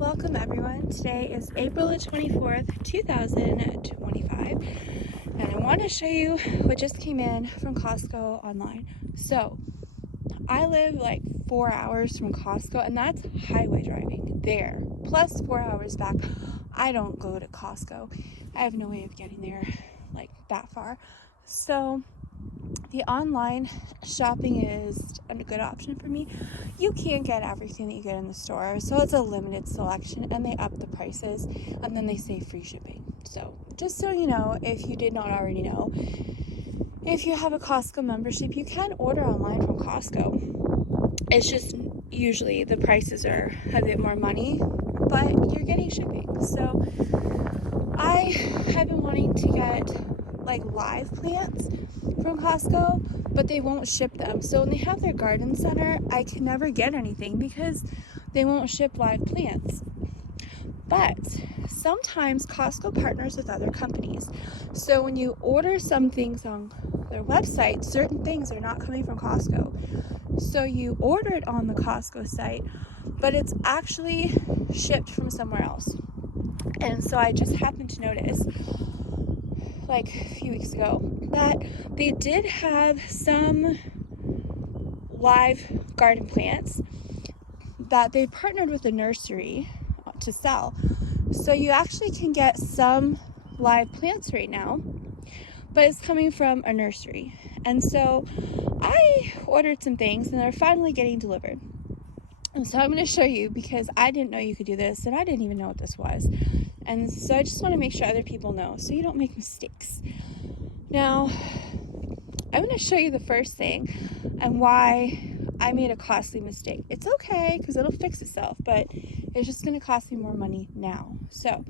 Welcome everyone. Today is April the 24th, 2025, and I want to show you what just came in from Costco online. So, I live like 4 hours from Costco, and that's highway driving there, plus 4 hours back. I don't go to Costco. I have no way of getting there like that far. So, the online shopping is a good option for me. You can't get everything that you get in the store, so it's a limited selection, and they up the prices, and then they say free shipping. So just so you know, if you did not already know, if you have a Costco membership, you can order online from Costco. It's just usually the prices are a bit more money, but you're getting shipping. So I have been wanting to get like live plants from Costco, but they won't ship them. So when they have their garden center, I can never get anything because they won't ship live plants. But sometimes Costco partners with other companies. So when you order some things on their website, certain things are not coming from Costco. So you order it on the Costco site, but it's actually shipped from somewhere else. And so I just happened to notice like a few weeks ago that they did have some live garden plants that they partnered with a nursery to sell. So you actually can get some live plants right now, but it's coming from a nursery. And so I ordered some things and they're finally getting delivered. And so I'm going to show you because I didn't know you could do this and I didn't even know what this was. And so I just want to make sure other people know so you don't make mistakes. Now, I'm going to show you the first thing and why I made a costly mistake. It's okay because it'll fix itself, but it's just going to cost me more money now. So,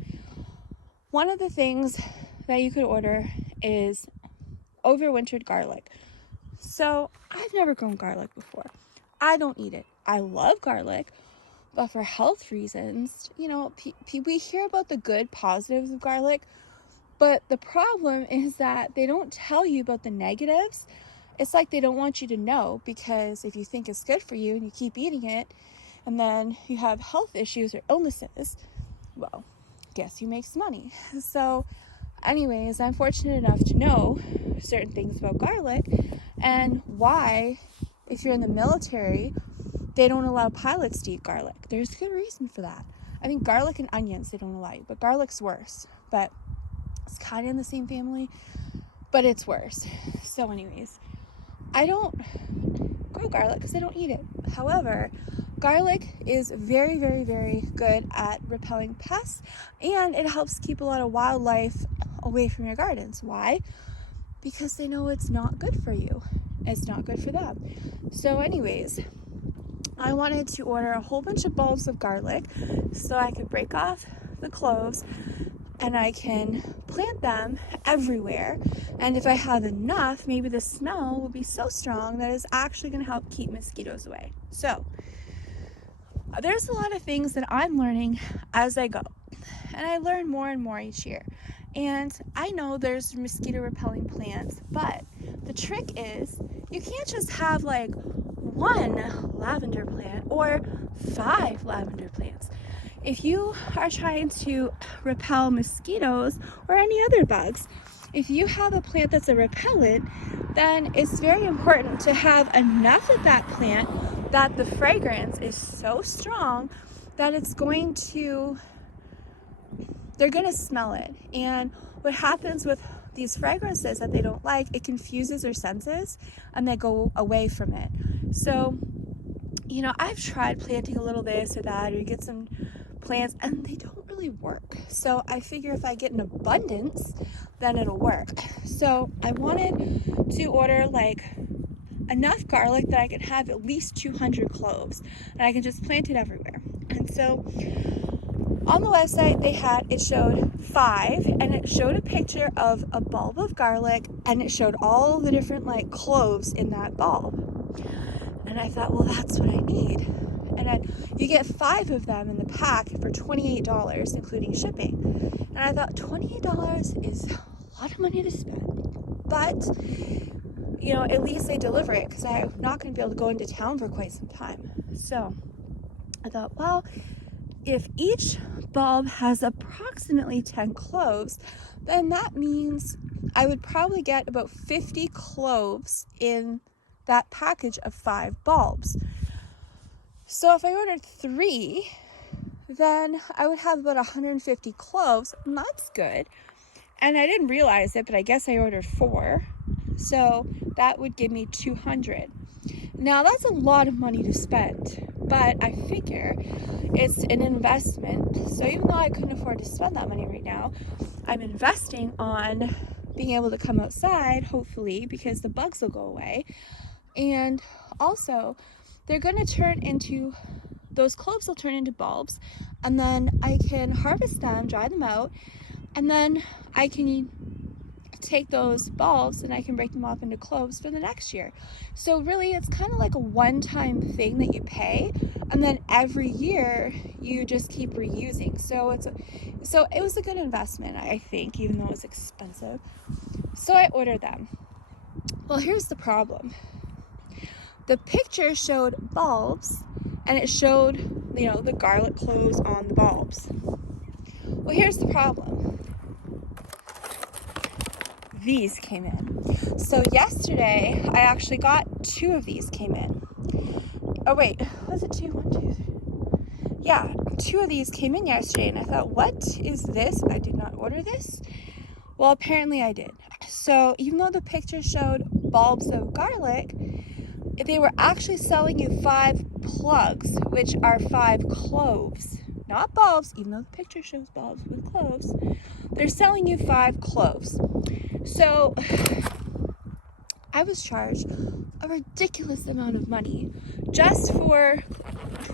one of the things that you could order is overwintered garlic. So, I've never grown garlic before. I don't eat it. I love garlic, but for health reasons, we hear about the good positives of garlic, but the problem is that they don't tell you about the negatives. It's like they don't want you to know, because if you think it's good for you and you keep eating it and then you have health issues or illnesses, well, guess who makes money? So anyways, I'm fortunate enough to know certain things about garlic and why, if you're in the military, they don't allow pilots to eat garlic. There's a good reason for that. I think garlic and onions they don't allow you, but garlic's worse. But it's kind of in the same family, but it's worse. So anyways, I don't grow garlic because I don't eat it. However, garlic is very, very, very good at repelling pests, and it helps keep a lot of wildlife away from your gardens. Why? Because they know it's not good for you. It's not good for them. So anyways, I wanted to order a whole bunch of bulbs of garlic so I could break off the cloves and I can plant them everywhere. And if I have enough, maybe the smell will be so strong that it's actually going to help keep mosquitoes away. So there's a lot of things that I'm learning as I go, and I learn more and more each year. And I know there's mosquito repelling plants, but the trick is you can't just have like one lavender plant or 5 lavender plants. If you are trying to repel mosquitoes or any other bugs, if you have a plant that's a repellent, then it's very important to have enough of that plant that the fragrance is so strong that they're going to smell it. And what happens with these fragrances that they don't like, it confuses their senses and they go away from it. So, I've tried planting a little this or that, or you get some plants and they don't really work. So I figure if I get an abundance, then it'll work. So I wanted to order like enough garlic that I could have at least 200 cloves and I can just plant it everywhere. And so on the website it showed 5, and it showed a picture of a bulb of garlic, and it showed all the different like cloves in that bulb. And I thought, well, that's what I need. And you get 5 of them in the pack for $28, including shipping. And I thought $28 is a lot of money to spend. But, at least they deliver it, because I'm not going to be able to go into town for quite some time. So I thought, well, if each bulb has approximately 10 cloves, then that means I would probably get about 50 cloves in that package of 5 bulbs. So if I ordered 3, then I would have about 150 cloves, and that's good. And I didn't realize it, but I guess I ordered 4. So that would give me 200. Now that's a lot of money to spend, but I figure it's an investment. So even though I couldn't afford to spend that money right now, I'm investing on being able to come outside, hopefully, because the bugs will go away. And also, they're going to turn into, those cloves will turn into bulbs, and then I can harvest them, dry them out, and then I can take those bulbs and I can break them off into cloves for the next year. So really it's kind of like a one-time thing that you pay, and then every year you just keep reusing. So it was a good investment, I think, even though it was expensive. So I ordered them. Well, here's the problem. The picture showed bulbs and it showed, the garlic cloves on the bulbs. Well, here's the problem. These came in. So yesterday, I actually got 2 of these came in. Oh wait, was it 2? 1, 2, 3. Yeah, 2 of these came in yesterday, and I thought, what is this? I did not order this. Well, apparently I did. So even though the picture showed bulbs of garlic, they were actually selling you 5 plugs, which are 5 cloves. Not bulbs, even though the picture shows bulbs with cloves. They're selling you 5 cloves. So I was charged a ridiculous amount of money just for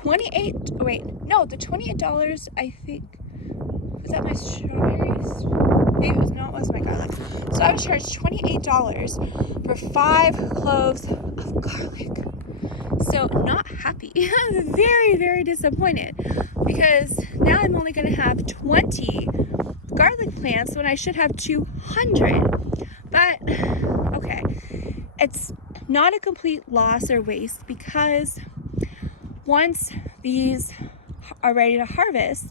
the $28, I think. Was that my strawberries? Maybe it was, no, it was my garlic. So I was charged $28 for 5 cloves of garlic. So not happy. I'm very, very disappointed, because now I'm only going to have 20 garlic plants when I should have 200. But okay, it's not a complete loss or waste, because once these are ready to harvest,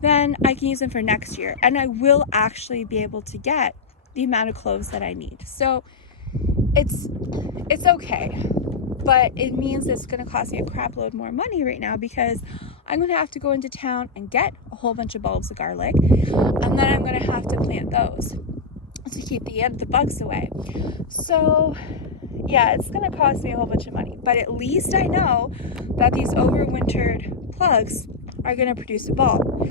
then I can use them for next year, and I will actually be able to get the amount of cloves that I need. So it's okay, but it means it's going to cost me a crap load more money right now, because I'm going to have to go into town and get a whole bunch of bulbs of garlic, and then I'm going to have to plant those to keep the bugs away. So yeah, it's going to cost me a whole bunch of money, but at least I know that these overwintered plugs are going to produce a bulb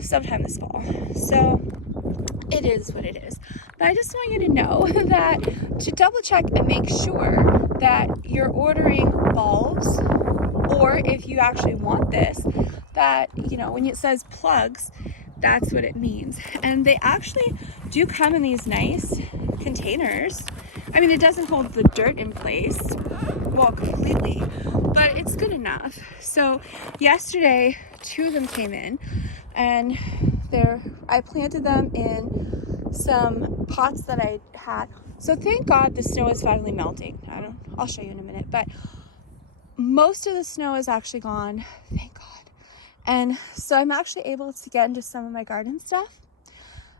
sometime this fall. So it is what it is. But I just want you to know that to double check and make sure that you're ordering bulbs, or if you actually want this, that, when it says plugs, that's what it means. And they actually do come in these nice containers. I mean, it doesn't hold the dirt in place, well, completely, but it's good enough. So yesterday, 2 of them came in, and I planted them in some pots that I had. So thank God the snow is finally melting. I'll show you in a minute, but most of the snow is actually gone, thank God. And so I'm actually able to get into some of my garden stuff.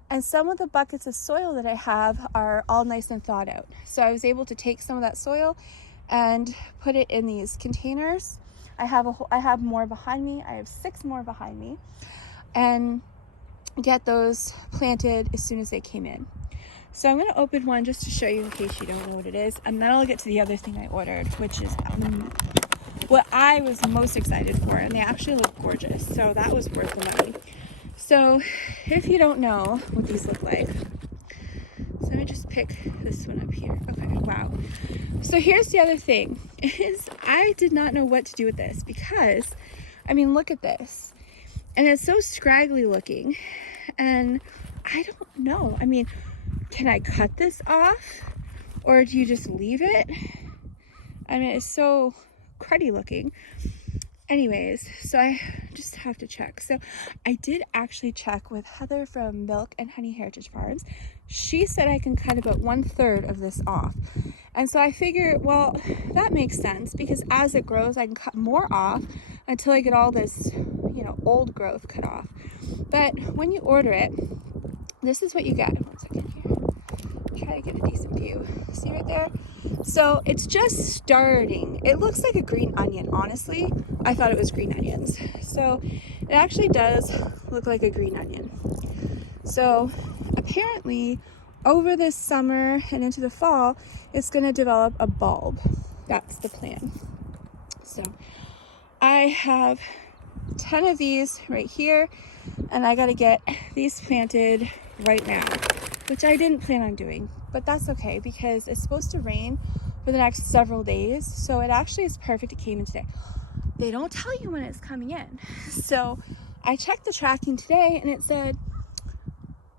And some of the buckets of soil that I have are all nice and thawed out. So I was able to take some of that soil and put it in these containers. I have more behind me. I have 6 more behind me, and get those planted as soon as they came in. So I'm going to open one just to show you in case you don't know what it is, and then I'll get to the other thing I ordered, which is what I was most excited for, and they actually look gorgeous, so that was worth the money. So if you don't know what these look like, so let me just pick this one up here. Okay, wow. So here's the other thing, is I did not know what to do with this, because, look at this. And it's so scraggly looking, and I don't know. Can I cut this off, or do you just leave it? It's so cruddy looking. anyways, so I just have to check. So I did actually check with Heather from Milk and Honey Heritage Farms. She said I can cut about 1/3 of this off. And so I figure, well, that makes sense because as it grows, I can cut more off until I get all this, old growth cut off. But when you order it, this is what you get. 1 second here. Try to get a decent view. See right there? So it's just starting. It looks like a green onion, honestly. I thought it was green onions. So it actually does look like a green onion. So apparently over this summer and into the fall, it's going to develop a bulb. That's the plan. So I have 10 of these right here, and I got to get these planted right now, which I didn't plan on doing, but that's okay because it's supposed to rain for the next several days. So it actually is perfect. It came in today. They don't tell you when it's coming in. So I checked the tracking today and it said,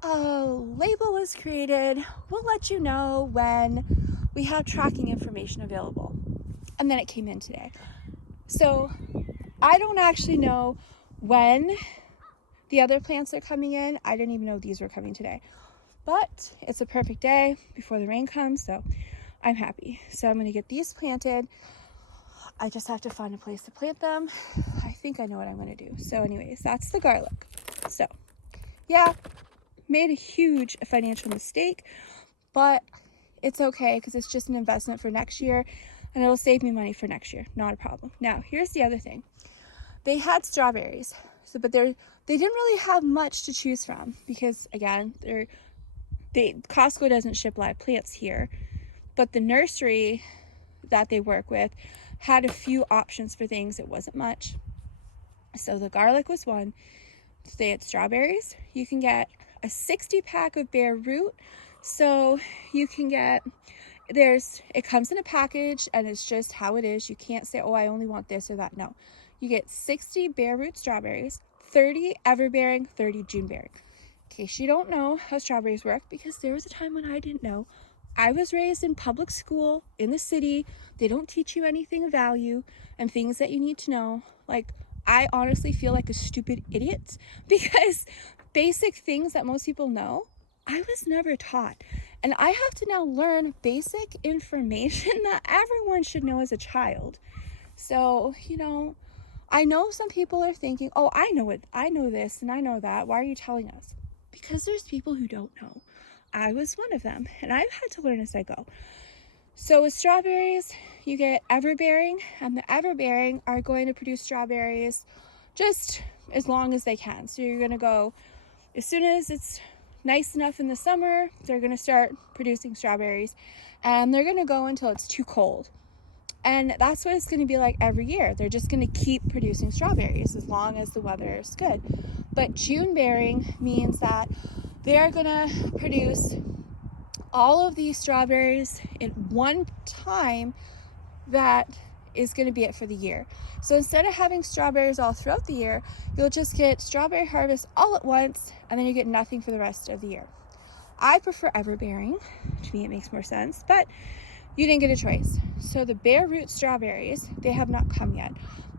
a label was created. We'll let you know when we have tracking information available. And then it came in today. So I don't actually know when the other plants are coming in. I didn't even know these were coming today. But it's a perfect day before the rain comes, so I'm happy. So I'm going to get these planted. I just have to find a place to plant them. I think I know what I'm going to do. So anyways, that's the garlic. So yeah, made a huge financial mistake, but it's okay because it's just an investment for next year and it'll save me money for next year. Not a problem. Now, here's the other thing. They had strawberries, but they didn't really have much to choose from because, again, Costco doesn't ship live plants here, but the nursery that they work with had a few options for things. It wasn't much. So the garlic was one. They had strawberries. You can get a 60 pack of bare root. So you can get, it comes in a package and it's just how it is. You can't say, oh, I only want this or that. No, you get 60 bare root strawberries, 30 everbearing, 30 Juneberry. In case you don't know how strawberries work, because there was a time when I didn't know. I was raised in public school in the city. They don't teach you anything of value and things that you need to know. Like, I honestly feel like a stupid idiot because basic things that most people know, I was never taught. And I have to now learn basic information that everyone should know as a child. So, I know some people are thinking, oh, I know it. I know this and I know that. Why are you telling us? Because there's people who don't know. I was one of them, and I've had to learn as I go. So with strawberries, you get everbearing, and the everbearing are going to produce strawberries just as long as they can. So you're going to go, as soon as it's nice enough in the summer, they're going to start producing strawberries, and they're going to go until it's too cold. And that's what it's going to be like every year. They're just going to keep producing strawberries as long as the weather is good. But June bearing means that they're going to produce all of these strawberries in one time. That is going to be it for the year. So instead of having strawberries all throughout the year, you'll just get strawberry harvest all at once, and then you get nothing for the rest of the year. I prefer everbearing. To me, it makes more sense, but you didn't get a choice. So the bare root strawberries, they have not come yet,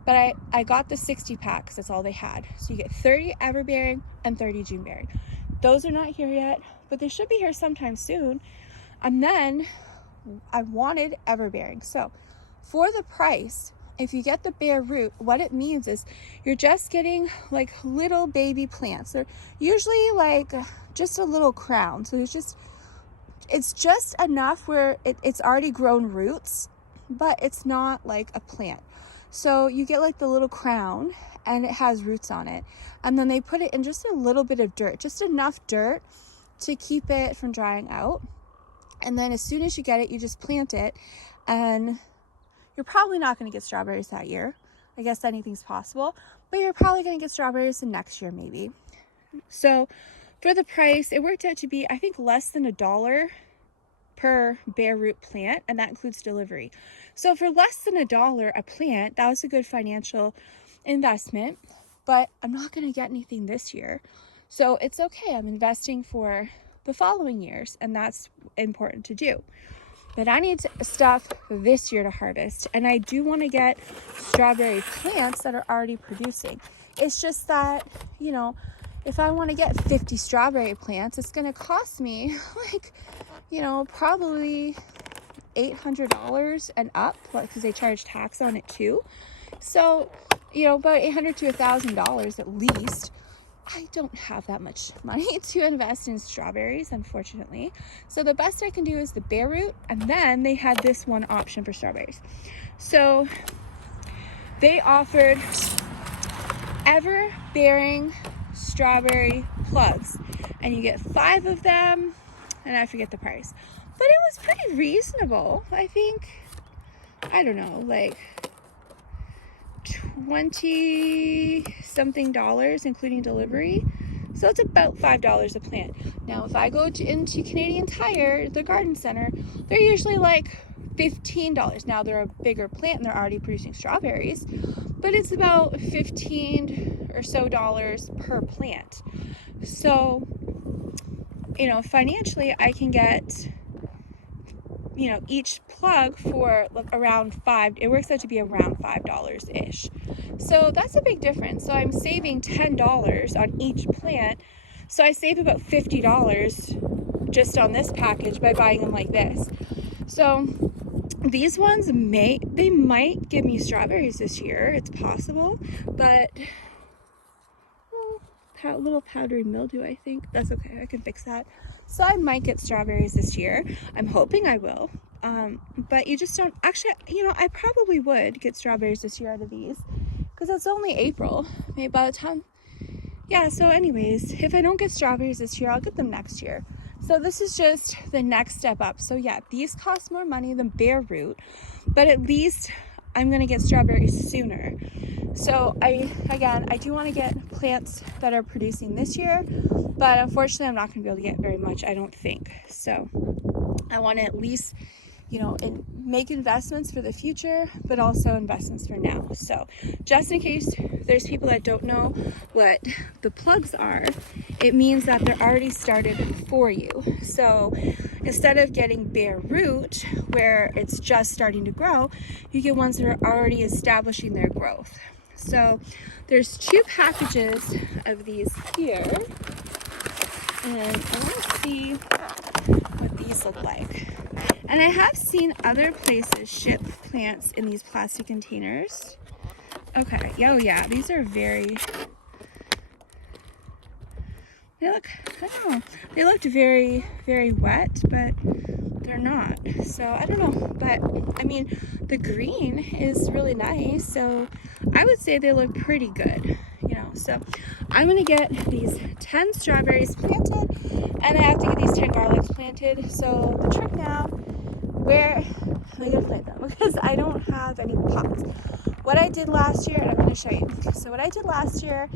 but I got the 60 pack because that's all they had. So you get 30 everbearing and 30 Juneberry. Those are not here yet, but they should be here sometime soon. And then I wanted everbearing. So for the price, if you get the bare root, what it means is you're just getting like little baby plants. They're usually like just a little crown. So it's just enough where it's already grown roots, but it's not like a plant. So you get like the little crown and it has roots on it. And then they put it in just a little bit of dirt, just enough dirt to keep it from drying out. And then as soon as you get it, you just plant it, and you're probably not going to get strawberries that year. I guess anything's possible, but you're probably going to get strawberries the next year maybe. So for the price, it worked out to be, I think, less than $1 per bare root plant, and that includes delivery. So for less than $1 a plant, that was a good financial investment, but I'm not going to get anything this year. So it's okay. I'm investing for the following years, and that's important to do. but I need stuff this year to harvest, and I do want to get strawberry plants that are already producing. It's just that, you know, if I want to get 50 strawberry plants, it's going to cost me like, you know, probably $800 and up, because they charge tax on it too. So, you know, about $800 to $1,000 at least. I don't have that much money to invest in strawberries, unfortunately. So the best I can do is the bare root, and then they had this one option for strawberries. So they offered ever-bearing strawberry plugs, and you get 5 of them, and I forget the price. But it was pretty reasonable. I think, I don't know, like $20-something, including delivery. So it's about $5 a plant. Now, if I go into Canadian Tire, the garden center, they're usually like $15. Now, they're a bigger plant and they're already producing strawberries, but it's about $15 or so per plant. So, you know, financially, I can get, you know, each plug for around it works out to be around $5-ish. So that's a big difference. So I'm saving $10 on each plant. So I save about $50 just on this package by buying them like this. So these ones might give me strawberries this year. It's possible, but a little powdery mildew, I think. That's okay, I can fix that. So I might get strawberries this year. I'm hoping I will. But you just don't, actually, you know, I probably would get strawberries this year out of these, because it's only April, maybe by the time, yeah, so anyways, if I don't get strawberries this year, I'll get them next year. So this is just the next step up. So yeah, these cost more money than bare root, but at least I'm gonna get strawberries sooner. So I do want to get plants that are producing this year, but unfortunately I'm not going to be able to get very much, I don't think. So I want to at least, you know, make investments for the future, but also investments for now. So just in case there's people that don't know what the plugs are, it means that they're already started for you. So instead of getting bare root where it's just starting to grow, you get ones that are already establishing their growth. So there's 2 packages of these here, and I want to see what these look like. And I have seen other places ship plants in these plastic containers. Okay, oh yeah, these are they look, I don't know, they looked very, very wet, but they're not. So I don't know, but I mean, the green is really nice, so I would say they look pretty good, you know. So I'm gonna get these 10 strawberries planted, and I have to get these 10 garlics planted. So the trick now, where am I gonna plant them? Because I don't have any pots. What I did last year, and I'm going to show you. So what I did last year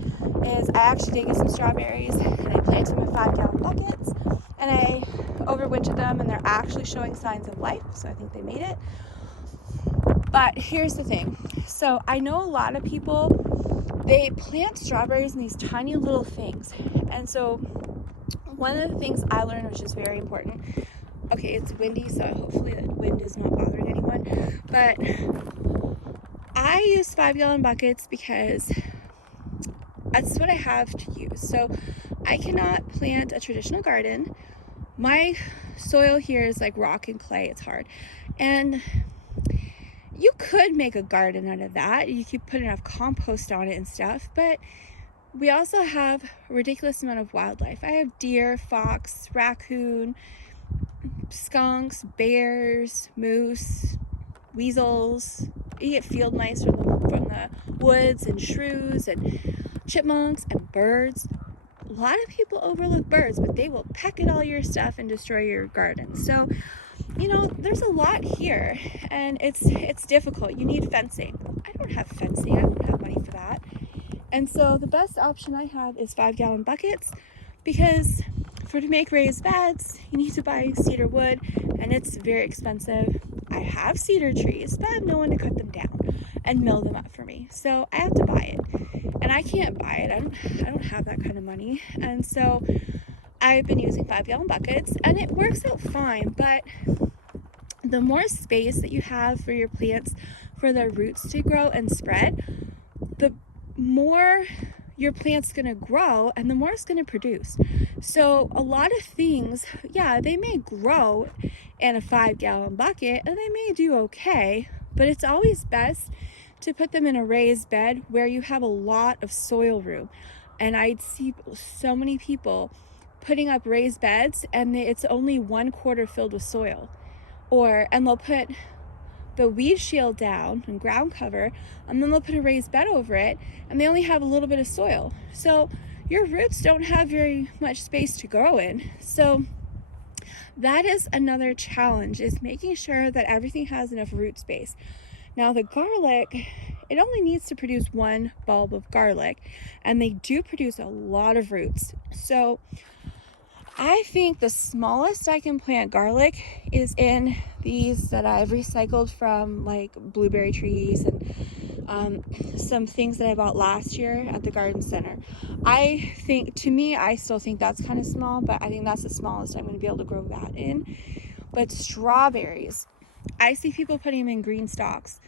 is I actually did get some strawberries, and I planted them in 5-gallon buckets, and I overwintered them, and they're actually showing signs of life, so I think they made it. But here's the thing. So I know a lot of people, they plant strawberries in these tiny little things, and so one of the things I learned, which is very important, okay, it's windy, so hopefully the wind is not bothering anyone, but I use 5-gallon buckets because that's what I have to use. So I cannot plant a traditional garden. My soil here is like rock and clay, it's hard. And you could make a garden out of that. You could put enough compost on it and stuff, but we also have a ridiculous amount of wildlife. I have deer, fox, raccoon, skunks, bears, moose, weasels. You get field mice from the woods, and shrews and chipmunks and birds. A lot of people overlook birds, but they will peck at all your stuff and destroy your garden. So, you know, there's a lot here, and it's difficult. You need fencing. I don't have fencing. I don't have money for that. And so the best option I have is 5-gallon buckets, because to make raised beds, you need to buy cedar wood, and it's very expensive. I have cedar trees, but I have no one to cut them down and mill them up for me. So I have to buy it, and I can't buy it. I don't have that kind of money. And so I've been using 5-gallon buckets, and it works out fine, but the more space that you have for your plants for their roots to grow and spread, the more your plant's going to grow and the more it's going to produce. So a lot of things, yeah, they may grow in a 5-gallon bucket and they may do okay, but it's always best to put them in a raised bed where you have a lot of soil room. And I see so many people putting up raised beds and it's only 1/4 filled with soil, and they'll put the weed shield down and ground cover, and then they'll put a raised bed over it, and they only have a little bit of soil. So your roots don't have very much space to grow in. So that is another challenge, is making sure that everything has enough root space. Now the garlic, it only needs to produce 1 bulb of garlic, and they do produce a lot of roots. So I think the smallest I can plant garlic is in these that I've recycled from like blueberry trees and some things that I bought last year at the garden center. I think, to me, I still think that's kind of small, but I think that's the smallest I'm going to be able to grow that in. But strawberries, I see people putting them in green stalks.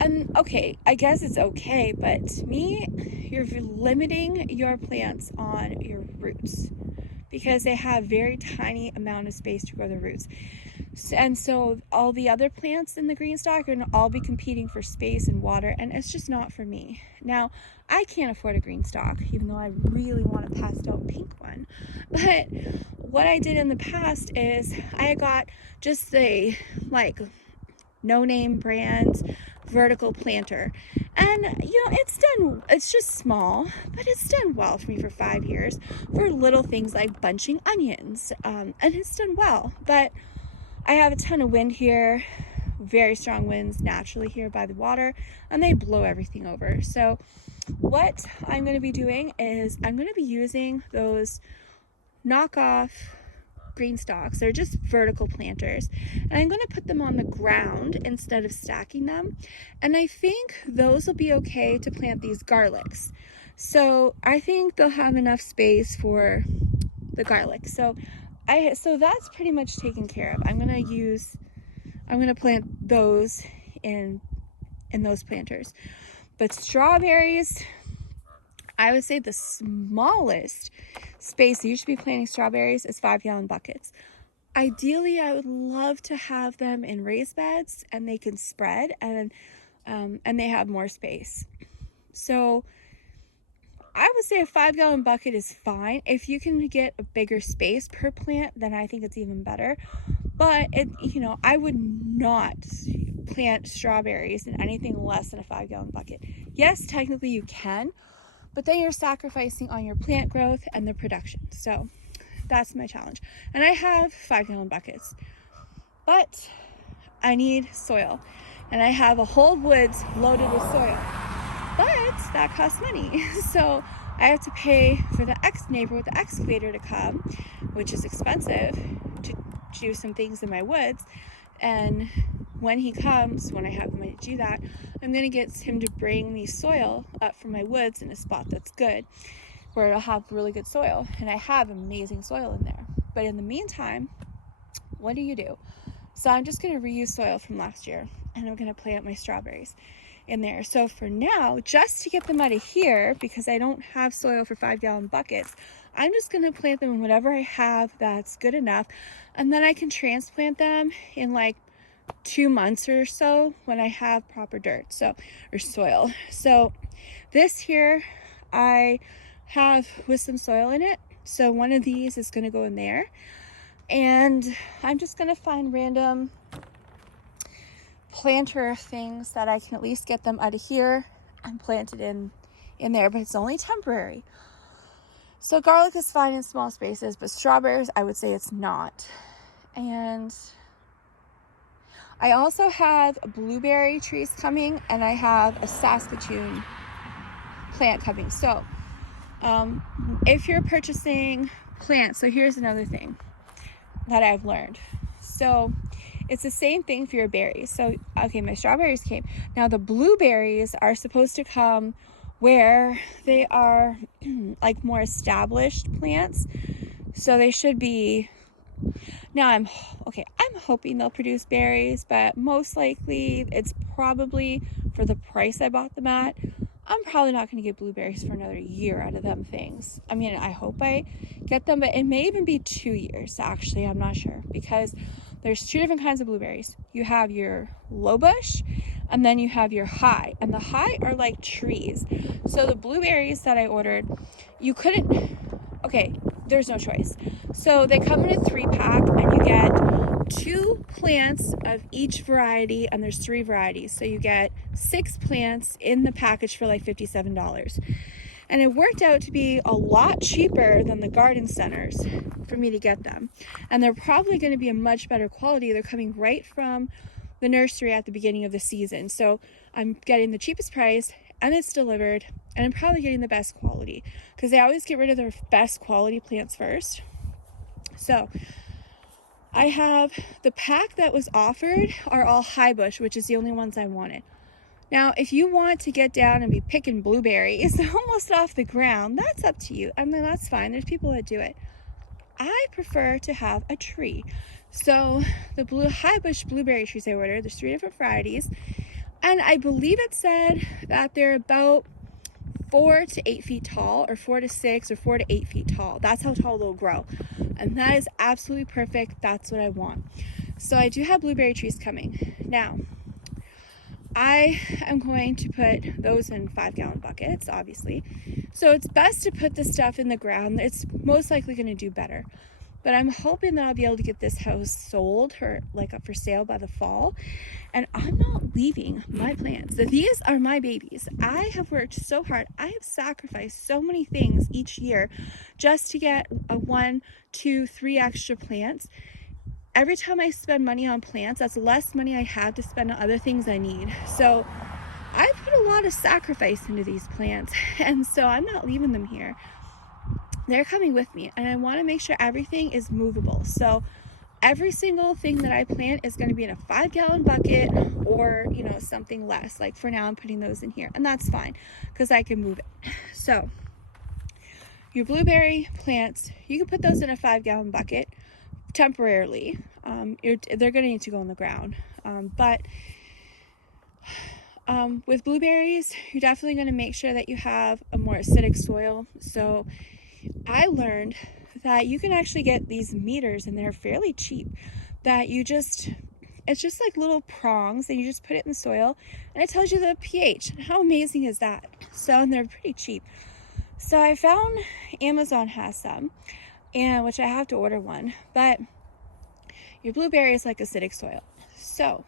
And okay, I guess it's okay, but to me, you're limiting your plants on your roots, because they have very tiny amount of space to grow their roots. And so all the other plants in the green stalk are going to all be competing for space and water, and it's just not for me. Now, I can't afford a green stalk, even though I really want a pastel pink one. But what I did in the past is I got just a no-name brand vertical planter, and it's just small, but it's done well for me for 5 years for little things like bunching onions, and it's done well. But I have a ton of wind here, very strong winds naturally here by the water, and they blow everything over. So what I'm going to be doing is I'm going to be using those knockoff green stalks. They're just vertical planters, and I'm going to put them on the ground instead of stacking them, and I think those will be okay to plant these garlics. So I think they'll have enough space for the garlic. So that's pretty much taken care of. I'm going to plant those in those planters. But strawberries, I would say the smallest space you should be planting strawberries is 5-gallon buckets. Ideally, I would love to have them in raised beds, and they can spread, and they have more space. So I would say a 5-gallon bucket is fine. If you can get a bigger space per plant, then I think it's even better. But I would not plant strawberries in anything less than a 5-gallon bucket. Yes, technically you can, but then you're sacrificing on your plant growth and the production. So that's my challenge. And I have 5-gallon buckets, but I need soil, and I have a whole woods loaded with soil, but that costs money. So I have to pay for the neighbor with the excavator to come, which is expensive, to do some things in my woods. And when he comes, when I have the money to do that, I'm going to get him to bring the soil up from my woods in a spot that's good, where it'll have really good soil. And I have amazing soil in there. But in the meantime, what do you do? So I'm just going to reuse soil from last year, and I'm going to plant my strawberries in there. So for now, just to get them out of here, because I don't have soil for 5-gallon buckets, I'm just going to plant them in whatever I have that's good enough, and then I can transplant them in like 2 months or so when I have proper dirt, or soil. So this here I have with some soil in it, so one of these is going to go in there, and I'm just going to find random planter things that I can at least get them out of here and plant it in there, but it's only temporary. So garlic is fine in small spaces, but strawberries, I would say it's not. And I also have blueberry trees coming, and I have a Saskatoon plant coming. So if you're purchasing plants, so here's another thing that I've learned. So it's the same thing for your berries. So, okay, my strawberries came. Now the blueberries are supposed to come where they are like more established plants. So they should be Now I'm hoping they'll produce berries, but most likely it's probably, for the price I bought them at, I'm probably not going to get blueberries for another year out of them things. I mean, I hope I get them, but it may even be 2 years, actually. I'm not sure, because there's two different kinds of blueberries. You have your low bush, and then you have your high. And the high are like trees. So the blueberries that I ordered, you couldn't, okay, there's no choice. So they come in a 3-pack, and you get 2 plants of each variety, and there's 3 varieties. So you get 6 plants in the package for like $57. And it worked out to be a lot cheaper than the garden centers for me to get them. And they're probably going to be a much better quality. They're coming right from the nursery at the beginning of the season. So I'm getting the cheapest price, and it's delivered, and I'm probably getting the best quality, because they always get rid of their best quality plants first. So I have the pack that was offered are all high bush, which is the only ones I wanted. Now, if you want to get down and be picking blueberries almost off the ground, that's up to you. I mean, that's fine. There's people that do it. I prefer to have a tree. So the high bush blueberry trees I ordered, there's 3 different varieties. And I believe it said that they're about 4 to 8 feet tall, or 4 to 6, or 4 to 8 feet tall. That's how tall they'll grow. And that is absolutely perfect. That's what I want. So I do have blueberry trees coming. Now, I am going to put those in 5-gallon buckets, obviously. So it's best to put the stuff in the ground. It's most likely going to do better. But I'm hoping that I'll be able to get this house sold, or like up for sale, by the fall. And I'm not leaving my plants. These are my babies. I have worked so hard. I have sacrificed so many things each year just to get a 1, 2, 3 extra plants. Every time I spend money on plants, that's less money I have to spend on other things I need. So I put a lot of sacrifice into these plants, and so I'm not leaving them here. They're coming with me, and I want to make sure everything is movable. So every single thing that I plant is going to be in a 5-gallon bucket, or, you know, something less. Like for now, I'm putting those in here, and that's fine because I can move it. So your blueberry plants, you can put those in a 5-gallon bucket temporarily. They're going to need to go in the ground. But with blueberries, you're definitely going to make sure that you have a more acidic soil. So I learned that you can actually get these meters, and they're fairly cheap, that it's just like little prongs, and you just put it in the soil, and it tells you the pH. How amazing is that? So, and they're pretty cheap. So I found Amazon has some, and which I have to order one. But your blueberry is like acidic soil. So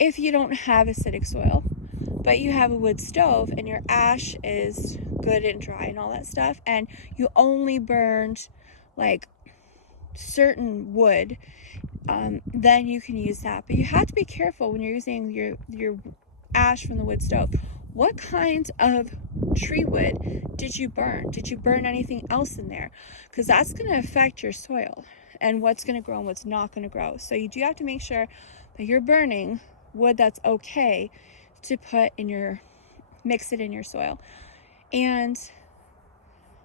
if you don't have acidic soil, but you have a wood stove, and your ash is good and dry and all that stuff, and you only burned like certain wood, then you can use that. But you have to be careful when you're using your ash from the wood stove. What kind of tree wood did you burn? Did you burn anything else in there? Because that's going to affect your soil and what's going to grow and what's not going to grow. So you do have to make sure that you're burning wood that's okay to put in mix it in your soil. And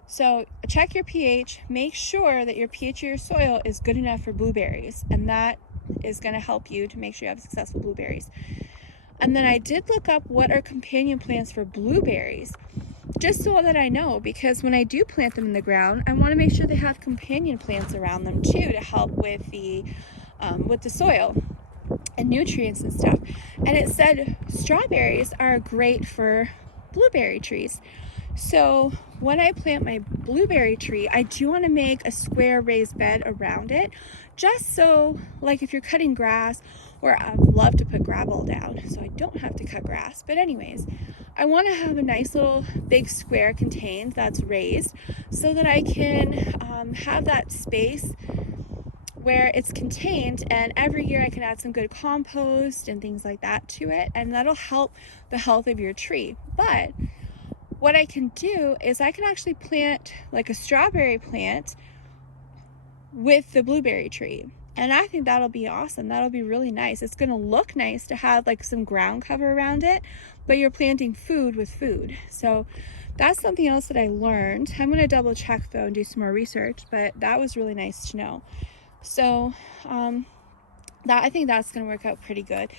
so check your pH, make sure that your pH of your soil is good enough for blueberries, and that is going to help you to make sure you have successful blueberries. And then I did look up what are companion plants for blueberries, just so that I know, because when I do plant them in the ground, I want to make sure they have companion plants around them too, to help with the soil and nutrients and stuff. And it said strawberries are great for blueberry trees. So when I plant my blueberry tree, I do want to make a square raised bed around it, just so, like, if you're cutting grass, or I love to put gravel down so I don't have to cut grass, but anyways, I want to have a nice little big square contained that's raised, so that I can have that space where it's contained, and every year I can add some good compost and things like that to it, and that'll help the health of your tree. But what I can do is I can actually plant like a strawberry plant with the blueberry tree, and I think that'll be awesome. That'll be really nice. It's going to look nice to have like some ground cover around it, but you're planting food with food. So that's something else that I learned. I'm going to double check though and do some more research, but that was really nice to know. So, that I think that's going to work out pretty good.